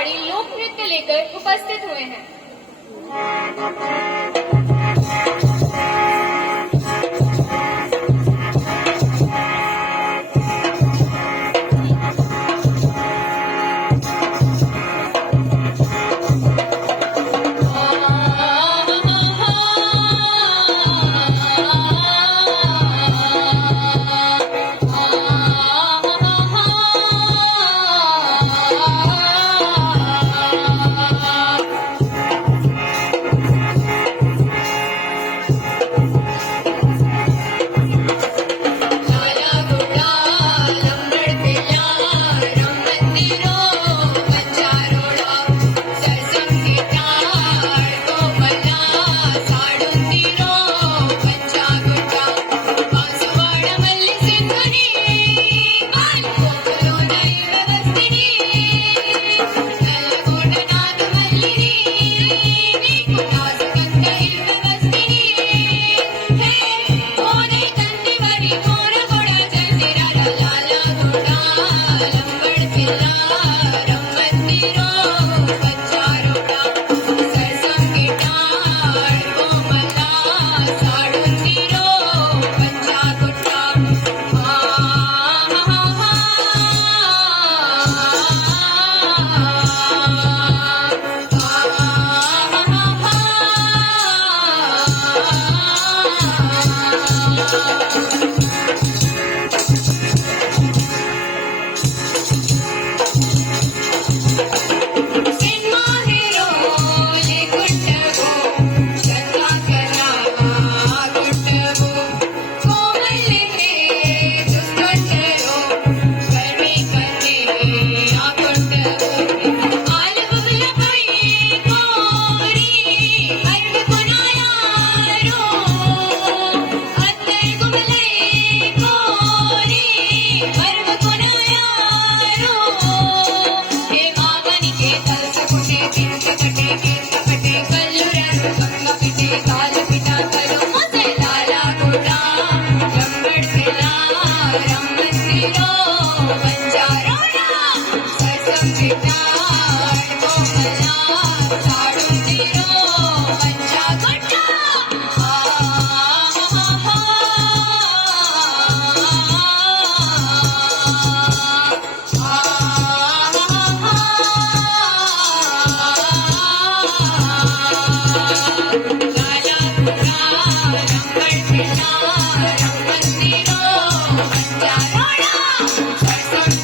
पहाड़ी लोक नृत्य लेकर उपस्थित हुए हैं।